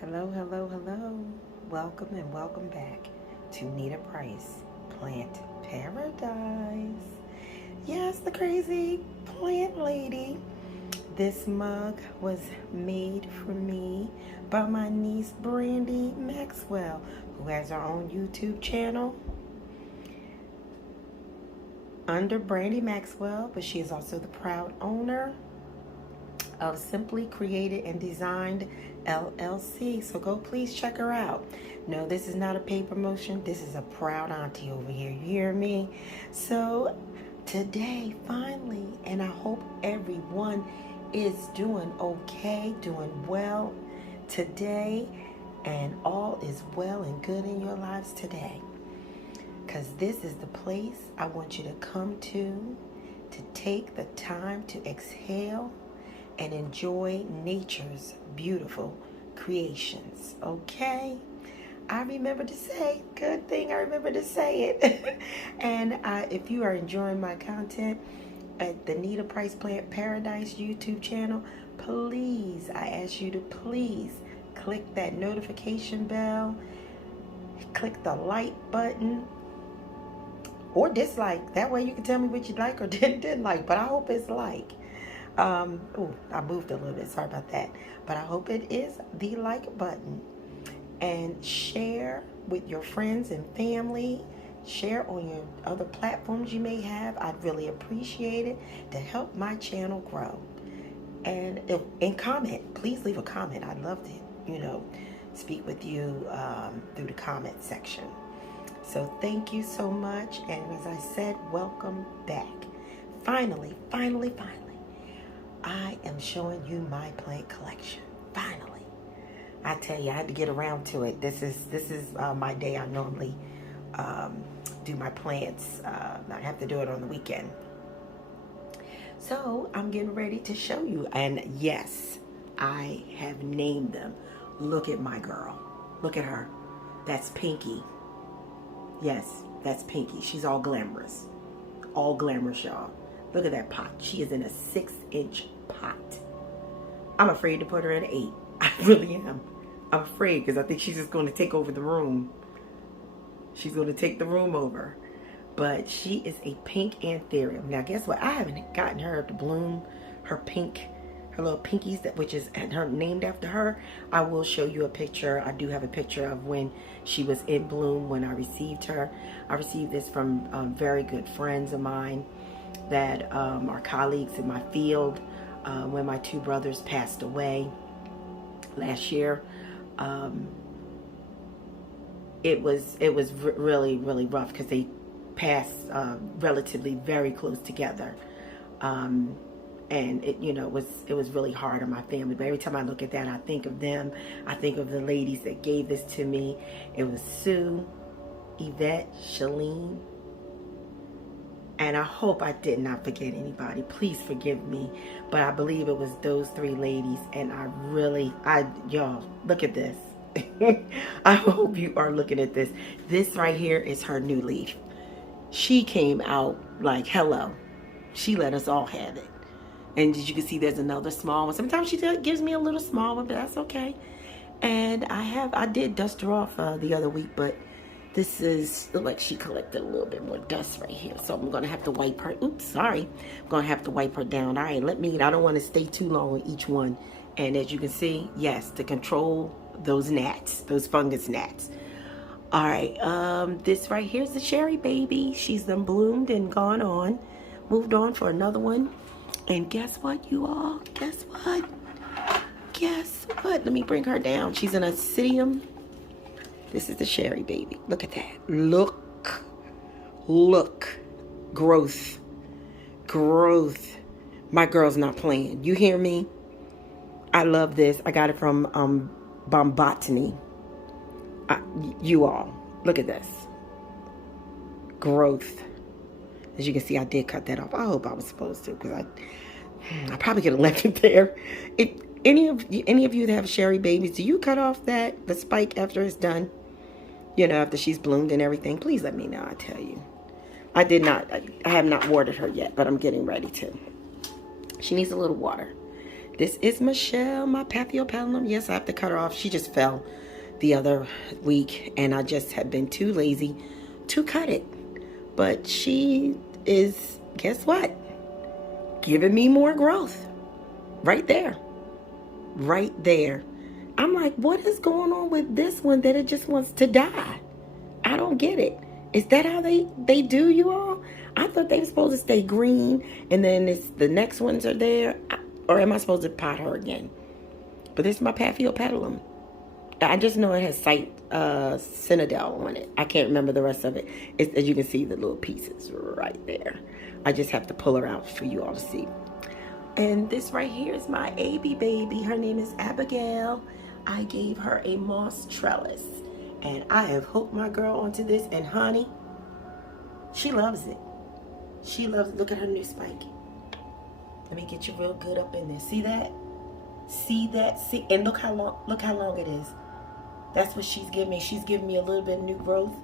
Hello, hello, hello. Welcome and welcome back to Nita Price Plant Paradise. Yes, the crazy plant lady. This mug was made for me by my niece Brandy Maxwell, who has her own YouTube channel under Brandy Maxwell, but she is also the proud owner of Simply Created and Designed LLC. So go please check her out. No, this is not a paid promotion. This is a proud auntie over here. You hear me? So today, finally, and I hope everyone is doing okay, doing well today, and all is well and good in your lives today. Because this is the place I want you to come to take the time to exhale and enjoy nature's beautiful creations, okay? I remember to say, good thing I remember to say it. And if you are enjoying my content at the Nita Price Plant Paradise YouTube channel, please, I ask you to please click that notification bell, click the like button, or dislike. That way you can tell me what you like or didn't like, but I hope it's like. Oh, I moved a little bit. Sorry about that. But I hope it is the like button. And share with your friends and family. Share on your other platforms you may have. I'd really appreciate it to help my channel grow. And comment. Please leave a comment. I'd love to, speak with you through the comment section. So thank you so much. And as I said, welcome back. Finally. I am showing you my plant collection. Finally. I tell you, I had to get around to it. This is my day. I normally do my plants. I have to do it on the weekend. So I'm getting ready to show you. And yes, I have named them. Look at my girl. Look at her. That's Pinky. Yes, that's Pinky. She's all glamorous. All glamorous, y'all. Look at that pot. She is in a 6-inch pot. I'm afraid to put her in 8. I really am. I'm afraid because I think she's just going to take over the room. She's going to take the room over. But she is a pink anthurium. Now, guess what? I haven't gotten her to bloom. Her little pinkies, which is her named after her. I will show you a picture. I do have a picture of when she was in bloom when I received her. I received this from very good friends of mine that are colleagues in my field. When my 2 brothers passed away last year, it was really rough because they passed relatively very close together, and it was really hard on my family. But every time I look at that, I think of them. I think of the ladies that gave this to me. It was Sue, Yvette, Shalene. And I hope I did not forget anybody. Please forgive me. But I believe it was those 3 ladies. And y'all, look at this. I hope you are looking at this. This right here is her new leaf. She came out like, hello. She let us all have it. And as you can see, there's another small one. Sometimes she gives me a little small one, but that's okay. And I did dust her off the other week, but this is like she collected a little bit more dust right here. So I'm going to have to wipe her. Oops, sorry. I'm going to have to wipe her down. All right, I don't want to stay too long with each one. And as you can see, yes, to control those gnats, those fungus gnats. All right, this right here is the cherry baby. She's then bloomed and moved on for another one. And guess what, you all? Guess what? Let me bring her down. She's an Oncidium. This is the cherry baby. Look at that. Look. Growth. My girl's not playing. You hear me? I love this. I got it from Bombotany. You all, look at this. Growth. As you can see, I did cut that off. I hope I was supposed to, because I probably could have left it there. If any of you that have cherry babies, do you cut off the spike after it's done? After she's bloomed and everything, please let me know. I tell you, I did not. I have not watered her yet, but I'm getting ready to. She needs a little water. This is Michelle, my Paphiopedilum. Yes, I have to cut her off. She just fell the other week, and I just have been too lazy to cut it. But she is, guess what? Giving me more growth. Right there. Right there. I'm like, what is going on with this one that it just wants to die? I don't get it. Is that how they do, you all? I thought they were supposed to stay green, and then the next ones are there. Or am I supposed to pot her again? But this is my Paphiopedilum. I just know it has Cynadel on it. I can't remember the rest of it. As you can see, the little pieces right there. I just have to pull her out for you all to see. And this right here is my AB baby. Her name is Abigail. I gave her a moss trellis. And I have hooked my girl onto this. And honey, she loves it. She loves it. Look at her new spike. Let me get you real good up in there. See that? See that? See? And look how long it is. That's what she's giving me. She's giving me a little bit of new growth.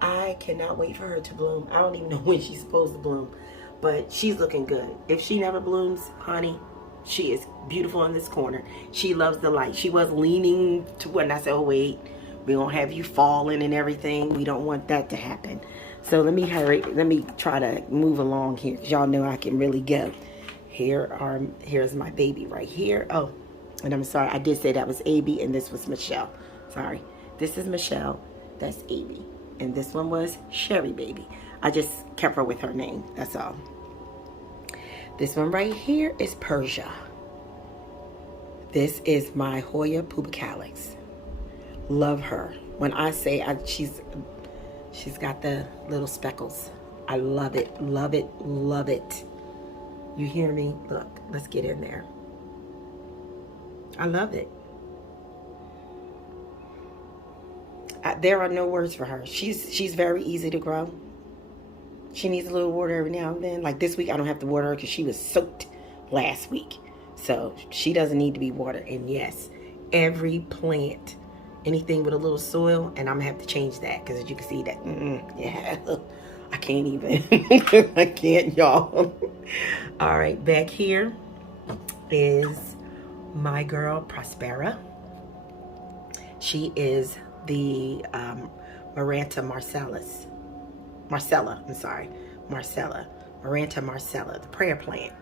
I cannot wait for her to bloom. I don't even know when she's supposed to bloom. But she's looking good. If she never blooms, honey, she is beautiful in this corner. She loves the light. She was leaning to it, and I said, oh, wait. We don't have you falling and everything. We don't want that to happen. So let me hurry. Let me try to move along here, because y'all know I can really go. Here's my baby right here. Oh, and I'm sorry. I did say that was AB, and this was Michelle. Sorry. This is Michelle. That's AB. And this one was Sherry Baby. I just kept her with her name. That's all. This one right here is Persia. This is my Hoya pubicalis. Love her. When I say she's got the little speckles. I love it. Love it. Love it. You hear me? Look, let's get in there. I love it. There are no words for her. She's very easy to grow. She needs a little water every now and then. Like this week, I don't have to water her because she was soaked last week. So she doesn't need to be watered. And yes, every plant, anything with a little soil, and I'm going to have to change that because as you can see that, yeah, I can't even. I can't, y'all. All right, back here is my girl, Prospera. She is the Maranta Marcella, the prayer plant.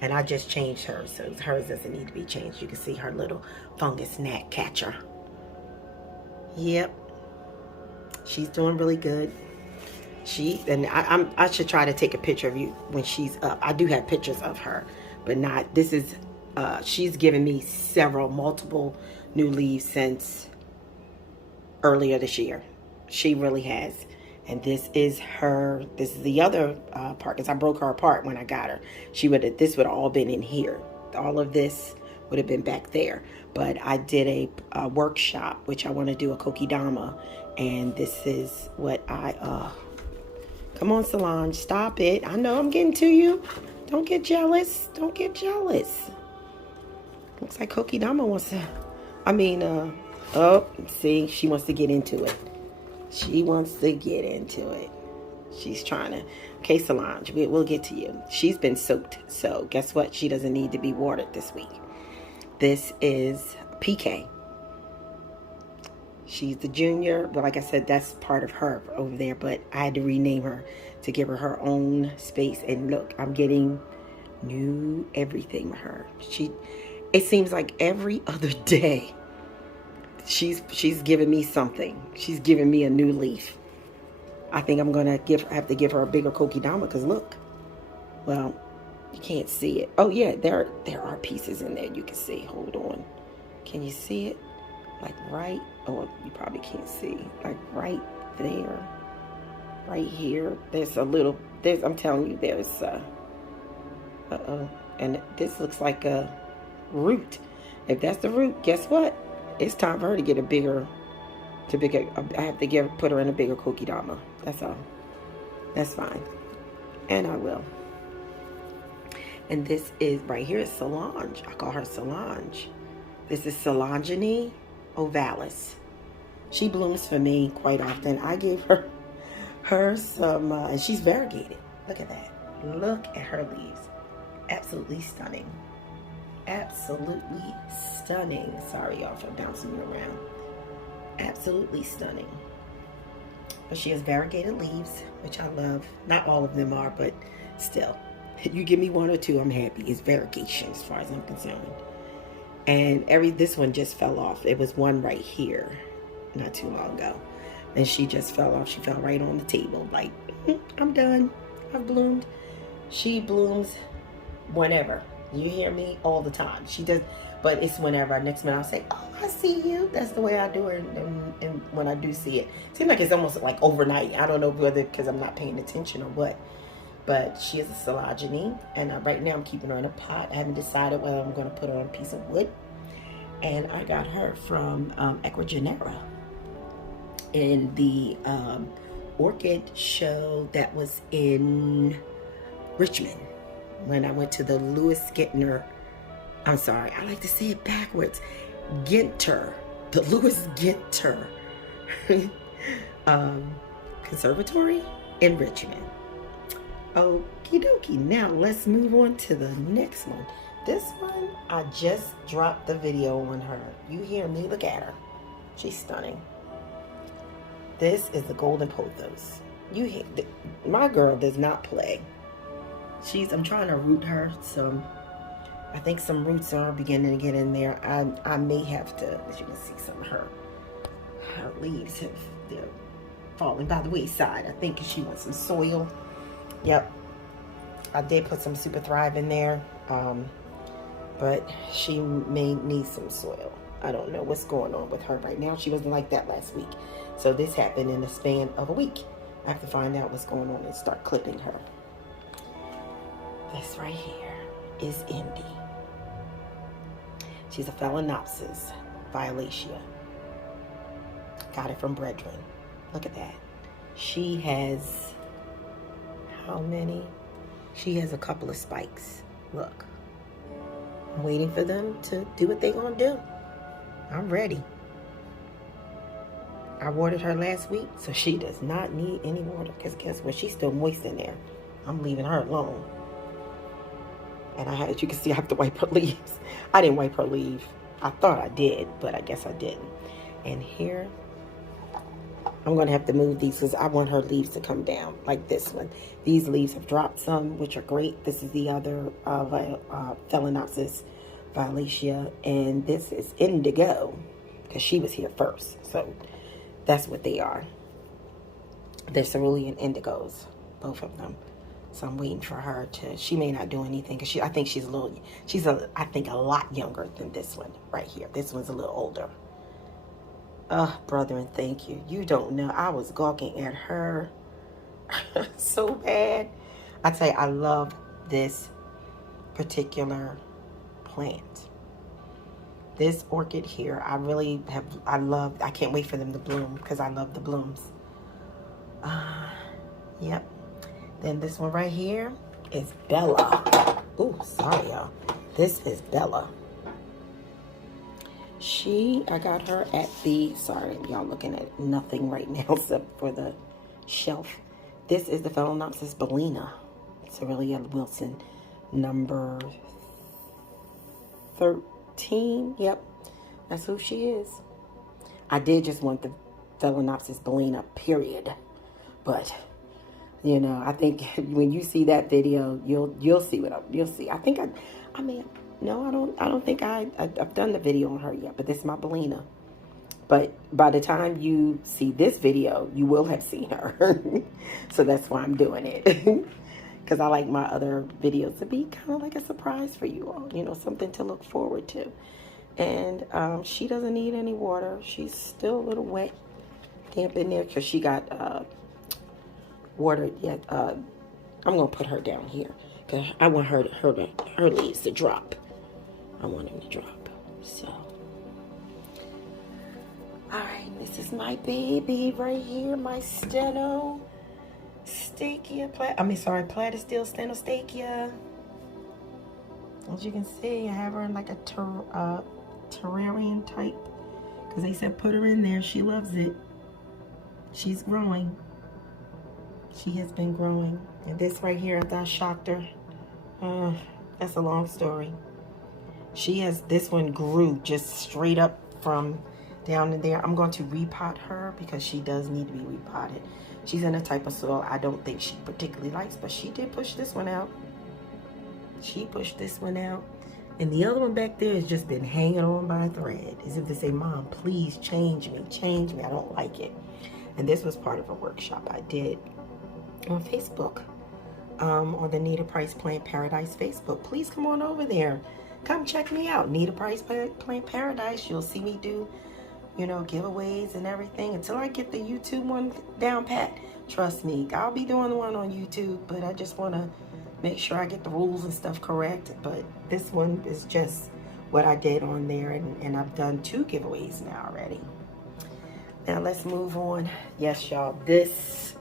And I just changed hers, so hers doesn't need to be changed. You can see her little fungus gnat catcher. Yep. She's doing really good. I should try to take a picture of you when she's up. I do have pictures of her, but not, this is, she's given me multiple new leaves since earlier this year. She really has. And this is the other part, because I broke her apart when I got her. This would have all been in here. All of this would have been back there. But I did a workshop, which I want to do a kokedama. And this is what come on, Solange, stop it. I know I'm getting to you. Don't get jealous. Don't get jealous. Looks like kokedama wants to, see, she wants to get into it. She wants to get into it. She's trying to. Okay, Solange, we'll get to you. She's been soaked, so guess what? She doesn't need to be watered this week. This is PK. She's the junior, but like I said, that's part of her over there. But I had to rename her to give her own space. And look, I'm getting new everything with her. It seems like every other day, she's giving me something. She's giving me a new leaf. I think I'm gonna have to give her a bigger kokedama because look, well, you can't see it. Oh yeah, there are pieces in there you can see. Hold on, can you see it? Like right? Oh, you probably can't see. Like right there, right here. There's a little. I'm telling you, there's. And this looks like a root. If that's the root, guess what? It's time for her to get a bigger, I have to put her in a bigger kokedama. That's all. That's fine. And I will. And this is, right here is Solange. I call her Solange. This is Solange ovalis. She blooms for me quite often. I gave her some, and she's variegated. Look at that. Look at her leaves. Absolutely stunning. Absolutely stunning. Sorry, y'all, for bouncing me around. Absolutely stunning. But she has variegated leaves, which I love. Not all of them are, but still. You give me one or two, I'm happy. It's variegation as far as I'm concerned. And this one just fell off. It was one right here not too long ago. And she just fell off. She fell right on the table. Like, I'm done. I've bloomed. She blooms whenever. You hear me? All the time. She does, but it's whenever. Next minute I'll say, oh, I see you. That's the way I do it. And when I do see it, seems like it's almost like overnight. I don't know whether because I'm not paying attention or what. But she is a Silogeny, and right now I'm keeping her in a pot. I haven't decided whether I'm going to put her on a piece of wood. And I got her from Ecuagenera in the orchid show that was in Richmond when I went to the Louis Gintner. I'm sorry, I like to say it backwards. Ginter, the Louis Ginter Conservatory in Richmond. Okie dokie. Now let's move on to the next one. This one, I just dropped the video on her. You hear me? Look at her. She's stunning. This is the Golden Pothos. You hear, my girl does not play. I'm trying to root her. So I think some roots are beginning to get in there. I may have to, as you can see, some of her leaves they're falling by the wayside. I think she wants some soil. Yep, I did put some Super Thrive in there, but she may need some soil. I don't know what's going on with her right now. She wasn't like that last week. So this happened in the span of a week. I have to find out what's going on and start clipping her. This right here is Indy. She's a Phalaenopsis violacea. Got it from Brethren. Look at that. She has... how many? She has a couple of spikes. Look. I'm waiting for them to do what they're going to do. I'm ready. I watered her last week, so she does not need any water. Because guess what? She's still moist in there. I'm leaving her alone. And as you can see, I have to wipe her leaves. I didn't wipe her leaf. I thought I did, but I guess I didn't. And here... I'm going to have to move these because I want her leaves to come down like this one. These leaves have dropped some, which are great. This is the other Phalaenopsis violacea. And this is Indigo because she was here first. So that's what they are. They're cerulean indigos, both of them. So I'm waiting for her to, she may not do anything because I think she's I think a lot younger than this one right here. This one's a little older. Brethren, thank you. You don't know. I was gawking at her so bad. I tell you, I love this particular plant. This orchid here, I can't wait for them to bloom because I love the blooms. Yep. Then this one right here is Bella. Ooh, sorry, y'all. This is Bella. I got her at the, sorry, y'all looking at nothing right now except for the shelf. This is the Phalaenopsis Bellina. Cerulean Wilson, number 13. Yep, that's who she is. I did just want the Phalaenopsis Bellina, period. But, you know, I think when you see that video, you'll see you'll see. I think I may have, no, I don't think I've done the video on her yet, but this is my Bellina. But by the time you see this video, you will have seen her. So that's why I'm doing it. Because I like my other videos to be kind of like a surprise for you all. You know, something to look forward to. And she doesn't need any water. She's still a little wet, damp in there because she got watered yet. I'm going to put her down here because I want her leaves to drop. I want them to drop. So, alright, this is my baby right here, my Steno Stakia, Platysteel Stenostakia. As you can see, I have her in like a terrarium type because they said put her in there. She loves it. She's growing. She has been growing. And this right here, after I shocked her, that's a long story. She has, this one grew just straight up from down in there. I'm going to repot her because she does need to be repotted. She's in a type of soil I don't think she particularly likes, but she did push this one out. She pushed this one out. And the other one back there has just been hanging on by a thread, as if to say, Mom, please change me, change me. I don't like it. And this was part of a workshop I did on Facebook, on the Nita Price Plant Paradise Facebook. Please come on over there. Come check me out. Nita Price Plant Paradise. You'll see me do, you know, giveaways and everything until I get the YouTube one down pat. Trust me, I'll be doing the one on YouTube, but I just want to make sure I get the rules and stuff correct. But this one is just what I did on there, and I've done 2 giveaways now already. Now let's move on. Yes, y'all, this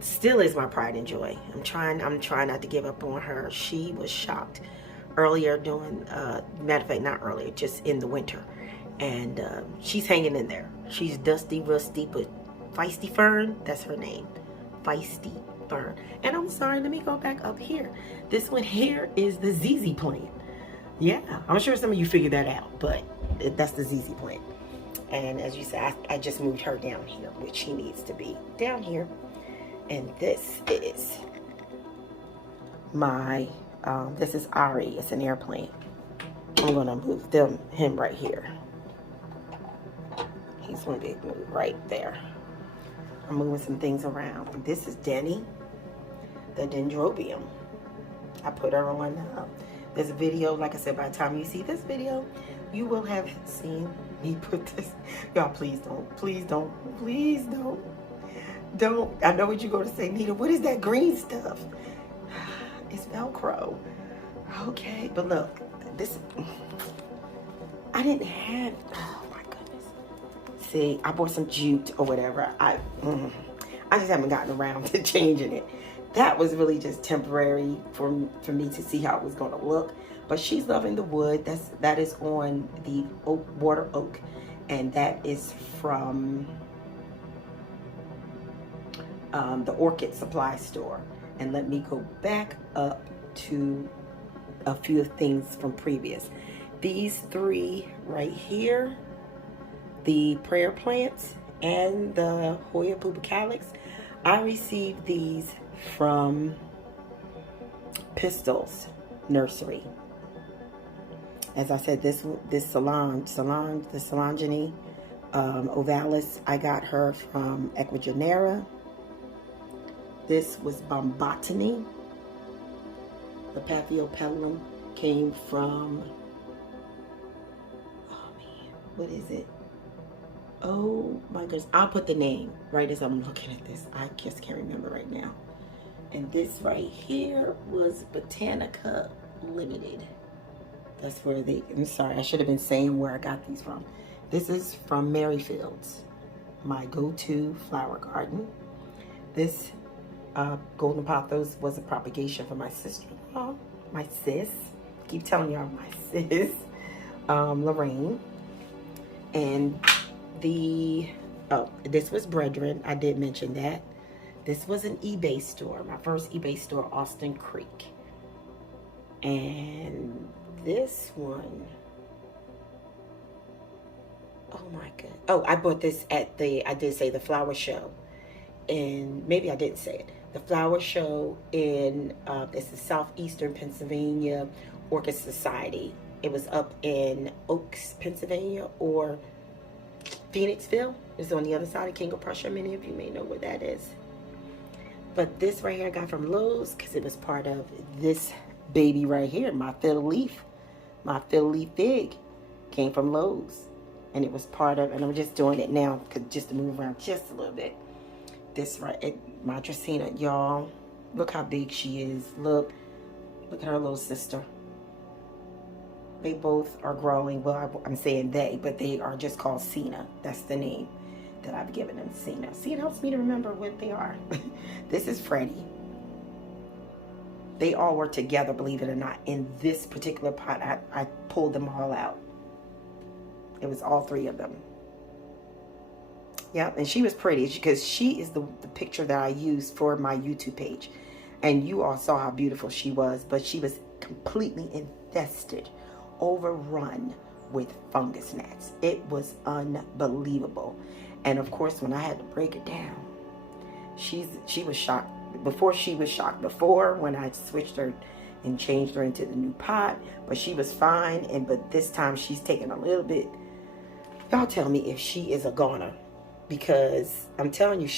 still is my pride and joy. I'm trying not to give up on her. She was shocked earlier doing, matter of fact, not earlier, just in the winter. And she's hanging in there. She's dusty, rusty, but Feisty Fern, that's her name. Feisty Fern. And I'm sorry, let me go back up here. This one here is the ZZ plant. Yeah, I'm sure some of you figured that out, but that's the ZZ plant. And as you said, I just moved her down here, which she needs to be down here. And this is my, this is Ari. It's an airplane. I'm going to move him right here. He's going to be moved right there. I'm moving some things around. This is Denny, the Dendrobium. I put her on this video. Like I said, by the time you see this video, you will have seen me put this. Y'all, please don't. Please don't. Please don't. Don't. I know what you're going to say, Nita. What is that green stuff? It's Velcro. Okay, but look, this, I didn't have, oh my goodness. See, I bought some jute or whatever. I just haven't gotten around to changing it. That was really just temporary for me to see how it was going to look. But she's loving the wood. That is on the water oak, and that is from the orchid supply store. And let me go back up to a few things from previous. These 3 right here, the prayer plants and the Hoya pubicalix, I received these from Pistols Nursery. As I said, this Solange, the Solangene ovalis, I got her from Equigenera. This was Bombotany. The Paphiopedilum came from, oh man, what is it? Oh my goodness, I'll put the name right as I'm looking at this. I just can't remember right now. And this right here was Botanica Limited. That's where I'm sorry, I should have been saying where I got these from. This is from Merrifields, my go-to flower garden. This Golden Pothos was a propagation for my sister-in-law, my sis. Keep telling y'all my sis, Lorraine. And this was Brethren. I did mention that. This was an eBay store, my first eBay store, Austin Creek. And this one, oh my God. Oh, I bought this at I did say the flower show. And maybe I didn't say it. The flower show in, this is Southeastern Pennsylvania Orchid Society. It was up in Oaks, Pennsylvania, or Phoenixville. It's on the other side of King of Prussia. Many of you may know where that is. But this right here I got from Lowe's because it was part of this baby right here, my fiddle leaf. My fiddle leaf fig came from Lowe's. And it was part of, and I'm just doing it now just to move around just a little bit. This right, my Dracaena, y'all, look how big she is. Look at her little sister. They both are growing. Well, I'm saying they, but they are just called Cena. That's the name that I've given them, Cena. See, it helps me to remember what they are. This is Freddie. They all were together, believe it or not. In this particular pot, I pulled them all out. It was all 3 of them. Yeah, and she was pretty because she is the picture that I used for my YouTube page. And you all saw how beautiful she was, but she was completely infested, overrun with fungus gnats. It was unbelievable. And of course, when I had to break it down, she was shocked. She was shocked before when I switched her and changed her into the new pot, but she was fine. But this time she's taking a little bit. Y'all tell me if she is a goner, because I'm telling you,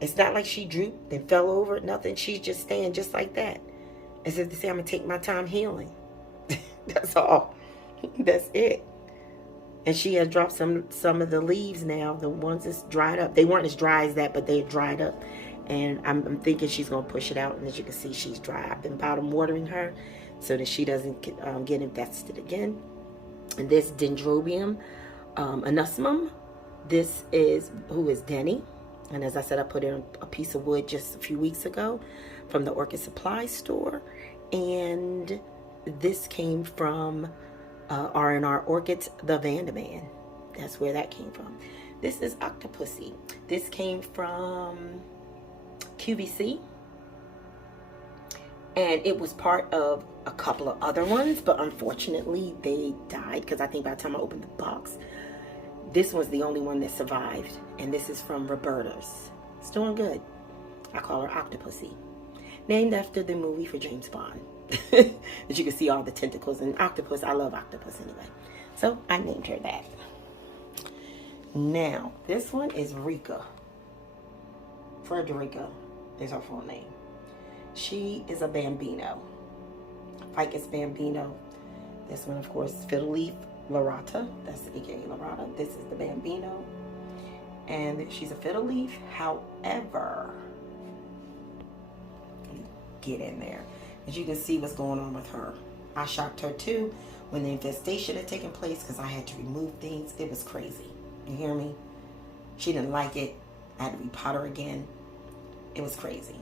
it's not like she drooped and fell over, nothing. She's just staying just like that, as if to say, I'm gonna take my time healing. That's all. That's it. And she has dropped some of the leaves now, the ones that's dried up. They weren't as dry as that, but they dried up. And I'm thinking she's going to push it out. And as you can see, she's dry. I've been bottom watering her so that she doesn't get infested again. And this Dendrobium annussumum, this is Denny. And as I said, I put in a piece of wood just a few weeks ago from the Orchid Supply store. And this came from R&R Orchids, the Vandaman. That's where that came from. This is Octopussy. This came from QVC. And it was part of a couple of other ones, but unfortunately they died, because I think by the time I opened the box, this was the only one that survived. And this is from Roberta's. It's doing good. I call her Octopussy. Named after the movie for James Bond. As you can see all the tentacles and octopus. I love octopus anyway. So I named her that. Now, this one is Rika. Frederica is her full name. She is a Bambino. Ficus Bambino. This one, of course, Fiddle Leaf Lorata. That's aka Lorata. This is the Bambino. And she's a Fiddle Leaf. However, get in there. As you can see what's going on with her. I shocked her too when the infestation had taken place, because I had to remove things. It was crazy. You hear me? She didn't like it. I had to repot her again. It was crazy.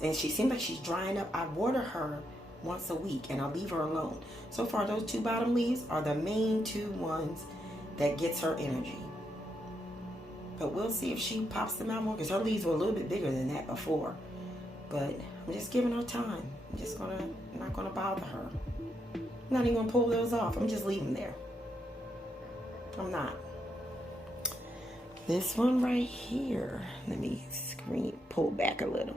And she seemed like she's drying up. I water her once a week and I'll leave her alone. So far, those two bottom leaves are the main two ones that gets her energy. But we'll see if she pops them out more, because her leaves were a little bit bigger than that before. But I'm just giving her time. I'm not gonna bother her. I'm not even gonna pull those off. I'm just leaving them there. I'm not. This one right here, let me pull back a little.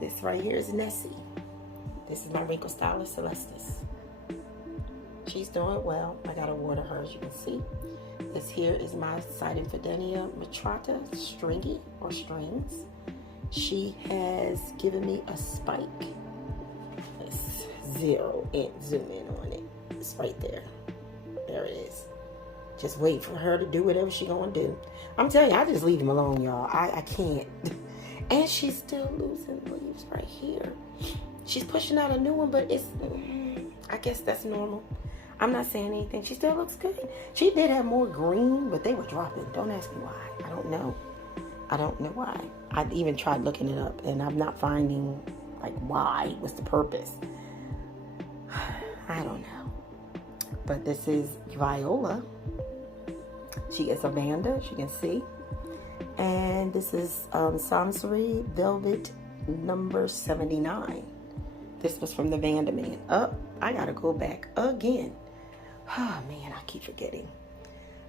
This right here is Nessie. This is my Wrinkle Stylus Celestis. She's doing well. I gotta water her, as you can see. This here is my Cytinfidenia matrata, stringy or strings. She has given me a spike. Let's zoom in on it. It's right there. There it is. Just wait for her to do whatever she's gonna do. I'm telling you, I just leave them alone, y'all. I can't. And she's still losing leaves right here. She's pushing out a new one, but I guess that's normal. I'm not saying anything. She still looks good. She did have more green, but they were dropping. Don't ask me why. I don't know. I don't know why. I even tried looking it up, and I'm not finding, like, why. What's the purpose? I don't know. But this is Viola. She is a Vanda, as you can see. And this is Sensory Velvet number 79. This was from the Vandaman. I gotta go back again. Oh, man, I keep forgetting.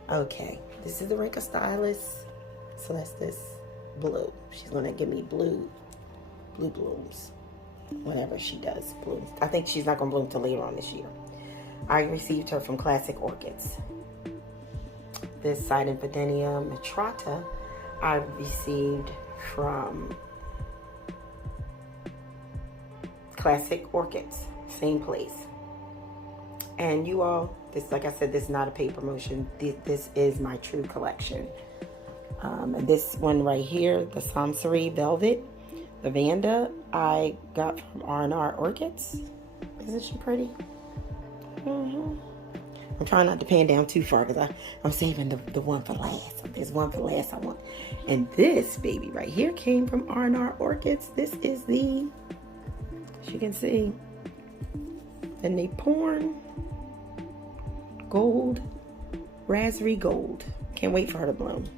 Okay, this is the Wrinkle Stylus Celestis Blue. She's gonna give me blue blooms whenever she does blooms. I think she's not gonna bloom till later on this year. I received her from Classic Orchids. This Cytinfidenia matrata I received from Classic Orchids, same place. And you all, this, like I said, this is not a paid promotion. This is my true collection. And this one right here, the Sensory Velvet, the Vanda, I got from R&R Orchids. Isn't she pretty? I'm trying not to pan down too far, because I'm saving the one for last. There's one for last I want. And this baby right here came from R&R Orchids. This is the, as you can see, the Naporn Gold, Raspberry Gold. Can't wait for her to bloom.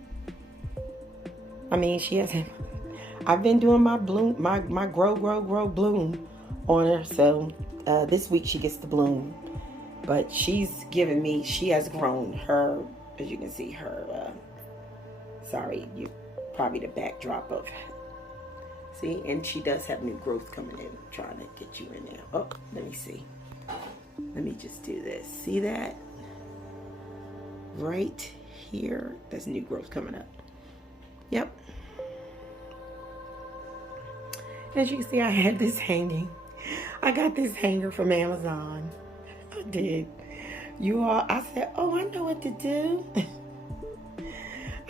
I mean, she hasn't. I've been doing my bloom, my grow bloom on her. So this week she gets to bloom. But she's given me, she has grown her, as you can see, her, sorry, you probably the backdrop of, see, and she does have new growth coming in. I'm trying to get you in there. Oh, let me see. Let me just do this. See that? Right here, there's new growth coming up. Yep. As you can see, I had this hanging. I got this hanger from Amazon. I did. You all, I said, oh, I know what to do.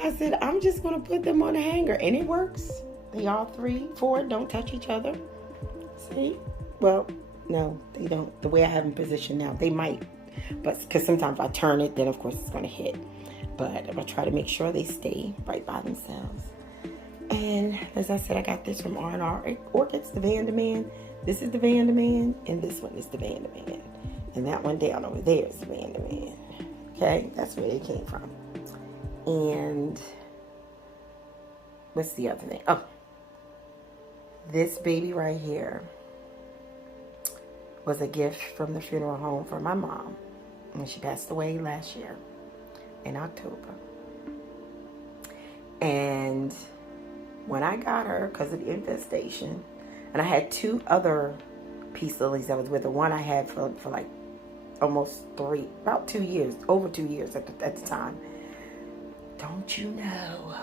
I said, I'm just going to put them on a hanger. And it works. They all 3, 4 don't touch each other. See? Well, no, they don't. The way I have them positioned now, they might. But because sometimes if I turn it, then of course it's going to hit. But I'm going to try to make sure they stay right by themselves. And as I said, I got this from R&R Orchids, the Vanderman. This is the Vanderman, and this one is the Vanderman. And that one down over there is the Vanderman. Okay, that's where it came from. And what's the other thing? Oh, this baby right here was a gift from the funeral home for my mom. And she passed away last year in October. And when I got her, because of the infestation, and I had 2 other peace lilies that was with her. One I had for like almost 3, about 2 years, over 2 years at the time. Don't you know,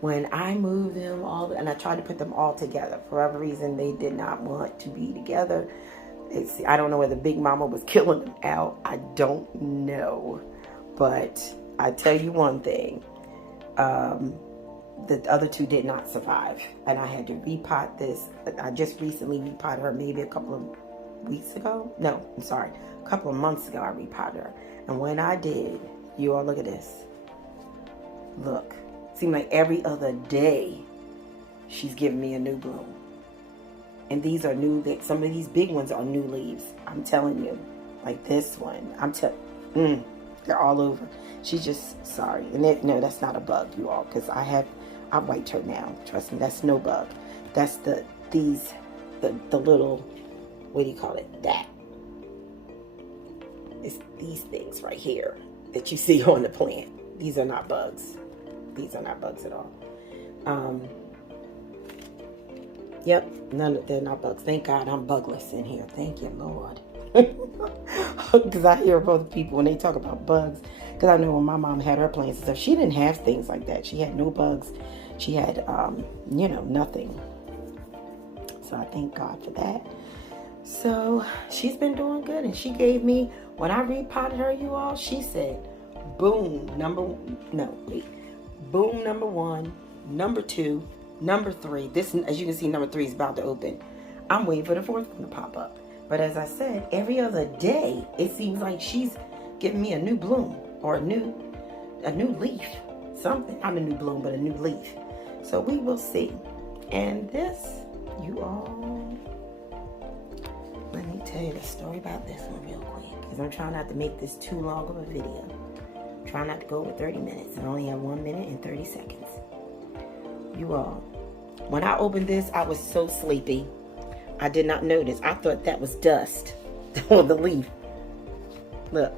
when I moved them all, and I tried to put them all together, for whatever reason, they did not want to be together. I don't know whether Big Mama was killing them out. I don't know. But I tell you one thing. The other 2 did not survive. And I had to repot this. I just recently repotted her maybe a couple of weeks ago. No, I'm sorry. A couple of months ago I repotted her. And when I did, you all look at this. Look. Seemed like every other day she's giving me a new bloom. And these are new, some of these big ones are new leaves. I'm telling you. Like this one. They're all over. She's just, sorry. And no, that's not a bug, you all. Because I wiped her now. Trust me, that's no bug. That's the little, what do you call it? That. It's these things right here that you see on the plant. These are not bugs. These are not bugs at all. Yep, they're not bugs. Thank God I'm bugless in here. Thank you, Lord. Because I hear of other people when they talk about bugs. Because I know when my mom had her plants and stuff, she didn't have things like that. She had no bugs. She had, nothing. So I thank God for that. So she's been doing good. And she gave me, when I repotted her, you all, she said, boom, number 1, number 2, number 3. This, as you can see, number 3 is about to open. I'm waiting for the 4th one to pop up. But as I said, every other day, it seems like she's giving me a new bloom or a new leaf. Something. Not a new bloom, but a new leaf. So we will see. And this, you all, let me tell you the story about this one real quick. Because I'm trying not to make this too long of a video. I'm trying not to go over 30 minutes. I only have 1 minute and 30 seconds. You all, when I opened this, I was so sleepy. I did not notice. I thought that was dust on the leaf. Look,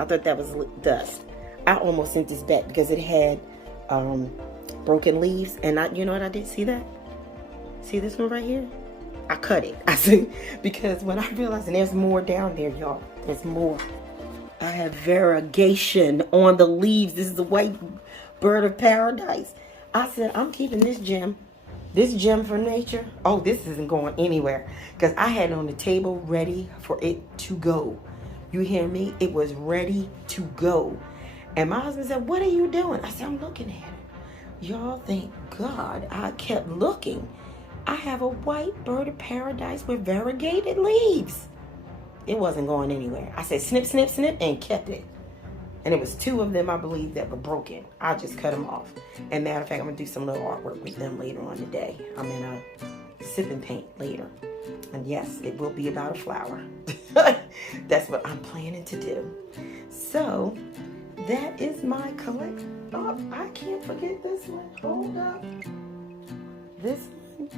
I thought that was dust. I almost sent this back because it had broken leaves. And you know what I did? See that? See this one right here? I cut it. I see, because when I realized, and there's more down there, y'all. There's more. I have variegation on the leaves. This is the white bird of paradise. I said, I'm keeping this gem. This gem from nature. Oh, this isn't going anywhere. Because I had it on the table ready for it to go. You hear me? It was ready to go. And my husband said, what are you doing? I said, I'm looking at it. Y'all, thank God I kept looking. I have a white bird of paradise with variegated leaves. It wasn't going anywhere. I said, snip, snip, snip, and kept it. And it was 2 of them, I believe, that were broken. I just cut them off. And matter of fact, I'm going to do some little artwork with them later on today. I'm in a sip and paint later. And yes, it will be about a flower. That's what I'm planning to do. So, that is my collection. Oh, I can't forget this one. Hold up. This one,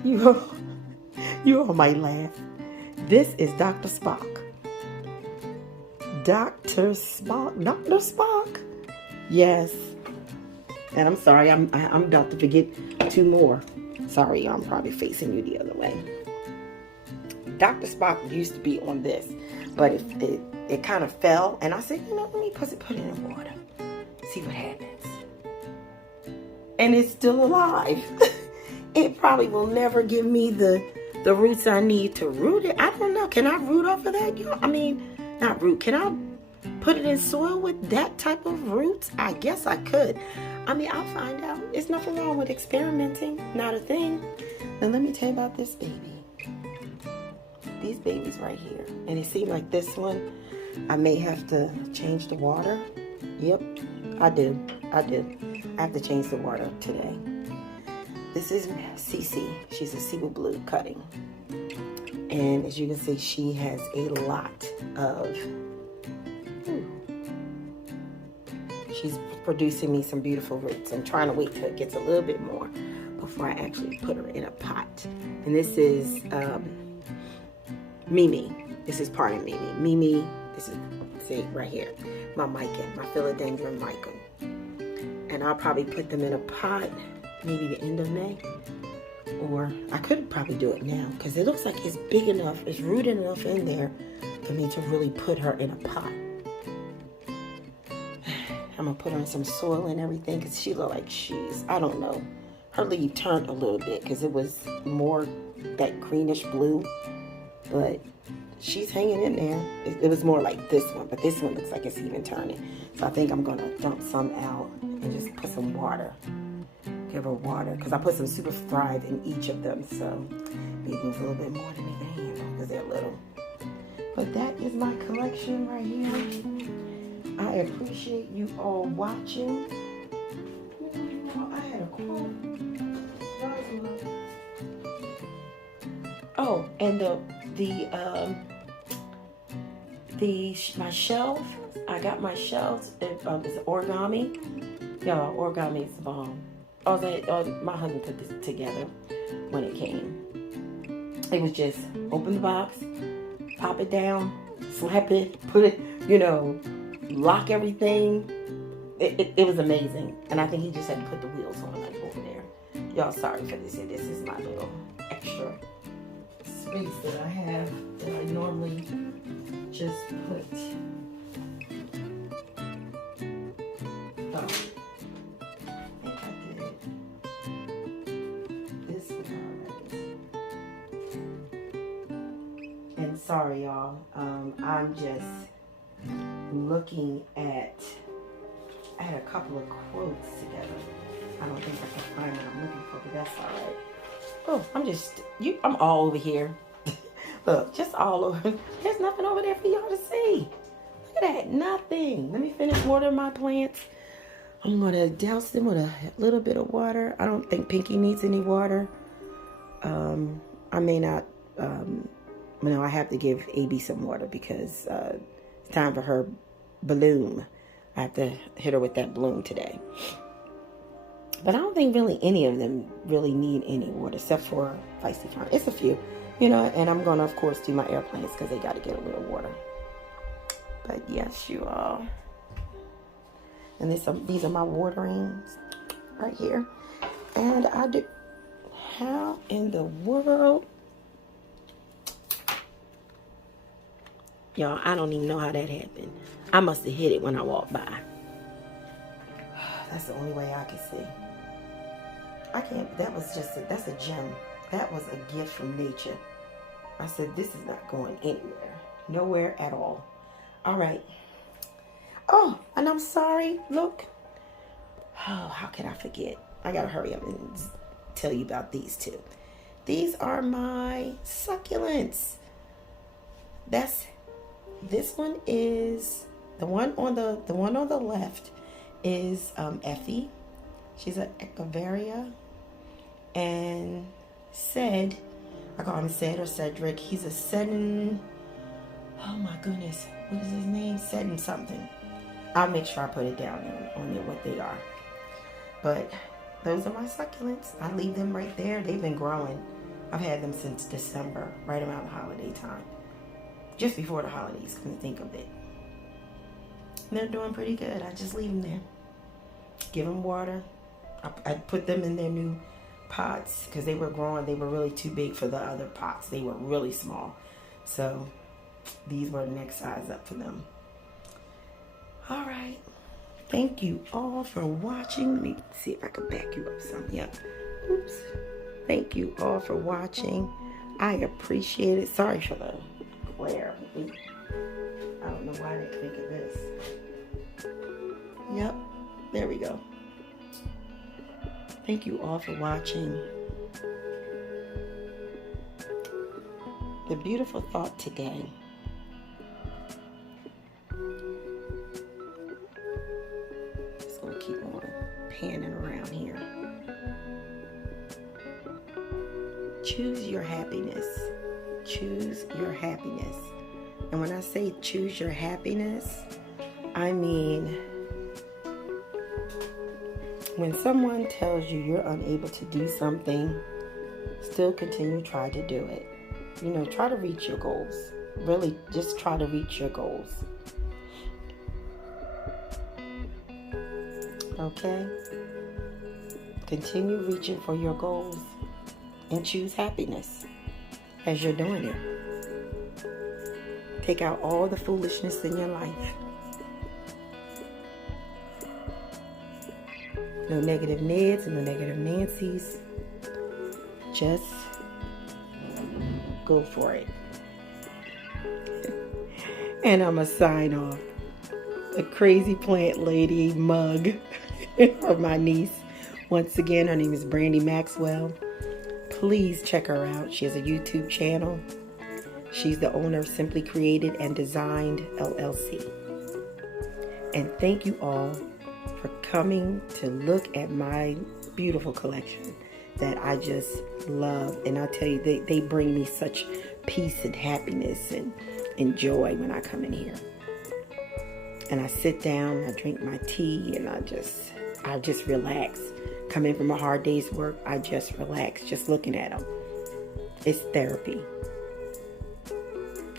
you all might laugh. This is Dr. Spock. Dr. Spock. Dr. Spock. Yes. And I'm sorry, I'm about to forget two more. Sorry, I'm probably facing you the other way. Dr. Spock used to be on this, but it kind of fell. And I said, you know, let me put it in the water. See what happens. And it's still alive. It probably will never give me the roots I need to root it. I don't know. Can I root off of that? I mean, not root. Can I put it in soil with that type of roots? I guess I could. I mean, I'll find out. There's nothing wrong with experimenting. Not a thing. Now, let me tell you about this baby. These babies right here. And it seems like this one, I may have to change the water. Yep, I do. I have to change the water today. This is CC. She's a Cebu Blue cutting. And as you can see, she has a lot of... She's producing me some beautiful roots. I'm trying to wait till it gets a little bit more before I actually put her in a pot. And this is Mimi. This is part of Mimi. Mimi, this is, see, right here. My mica, my philodendron mica. And I'll probably put them in a pot maybe the end of May. Or I could probably do it now because it looks like it's big enough, it's rooted enough in there for me to really put her in a pot. I'm going to put her in some soil and everything because she looked like she's, I don't know. Her leaf turned a little bit because it was more that greenish blue. But she's hanging in there. It was more like this one, but this one looks like it's even turning. So I think I'm going to dump some out and just put some water. Give her water because I put some Super Thrive in each of them. So maybe a little bit more than they can handle because they're little. But that is my collection right here. I appreciate you all watching. I had a quote. Oh, and my shelf. I got my shelves. It's origami. Y'all, origami is the bomb. My husband put this together when it came. It was just open the box, pop it down, slap it, put it, lock everything. It was amazing. And I think he just had to put the wheels on like over there. Y'all, sorry for this. This is my little extra space that I have that I normally just put. Oh. I think I did this one already. And sorry, y'all. I'm just looking at, I had a couple of quotes together. I don't think I can find what I'm looking for, but that's all right. Oh, I'm all over here. Look, just all over. There's nothing over there for y'all to see. Look at that, nothing. Let me finish watering my plants. I'm gonna douse them with a little bit of water. I don't think Pinky needs any water. I may not, I have to give AB some water because it's time for her bloom. I have to hit her with that bloom today. But I don't think really any of them really need any water except for Feisty Fern. It's a few, and I'm going to, of course, do my air plants because they got to get a little water. But yes, you all. And these are my waterings right here. And I do, how in the world? Y'all, I don't even know how that happened. I must have hit it when I walked by. That's the only way I can see. I can't, that's a gem. That was a gift from nature. I said, this is not going anywhere. Nowhere at all. All right. Oh, and I'm sorry. Look. Oh, how could I forget? I got to hurry up and tell you about these two. These are my succulents. This one is, the one on the left is Effie. She's an Echeveria. And Ced, I call him Ced or Cedric. He's a Cedin, oh my goodness, what is his name? Cedin something. I'll make sure I put it down on there what they are. But those are my succulents. I leave them right there. They've been growing. I've had them since December, right around the holiday time. just before the holidays, come to think of it. They're doing pretty good. I just leave them there. Give them water. I put them in their new pots because they were growing. They were really too big for the other pots. They were really small. So these were the next size up for them. All right. Thank you all for watching. Let me see if I can back you up some. Yep. Oops. Thank you all for watching. I appreciate it. Sorry for the glare. I don't know why I didn't think of this. Yep. There we go. Thank you all for watching. The beautiful thought today. Just gonna keep on panning around here. Choose your happiness. Choose your happiness. And when I say choose your happiness, I mean when someone tells you you're unable to do something, still continue, try to do it. You know, try to reach your goals. Really, just try to reach your goals. Okay? Continue reaching for your goals and choose happiness as you're doing it. Take out all the foolishness in your life. No negative Neds and no negative Nancys. Just go for it. And I'm going to sign off. The Crazy Plant Lady mug of my niece. Once again, her name is Brandy Maxwell. Please check her out. She has a YouTube channel. She's the owner of Simply Created and Designed LLC. And thank you all for coming to look at my beautiful collection that I just love. And I tell you, they bring me such peace and happiness and joy when I come in here. And I sit down, I drink my tea, and I just relax. Come in from a hard day's work, I just relax, just looking at them. It's therapy.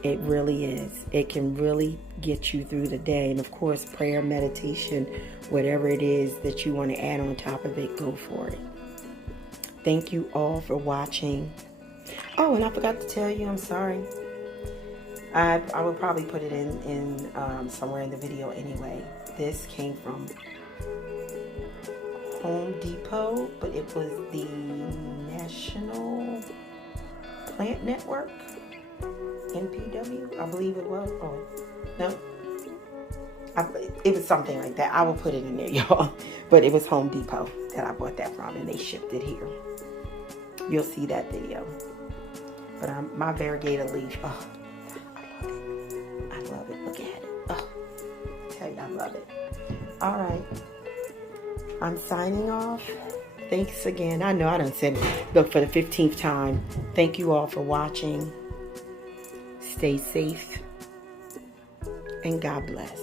It really is. It can really get you through the day. And of course, prayer, meditation, whatever it is that you want to add on top of it, go for it. Thank you all for watching. Oh, and I forgot to tell you, I'm sorry. I will probably put it in somewhere in the video anyway. This came from Home Depot, but it was the National Plant Network, NPW, I believe it was. Oh, no. It was something like that. I will put it in there, y'all. But it was Home Depot that I bought that from, and they shipped it here. You'll see that video. But my variegated leaf, oh, I love it. Look at it. Oh, I tell you, I love it. All right. I'm signing off. Thanks again. I know I done said look for the 15th time. Thank you all for watching. Stay safe. And God bless.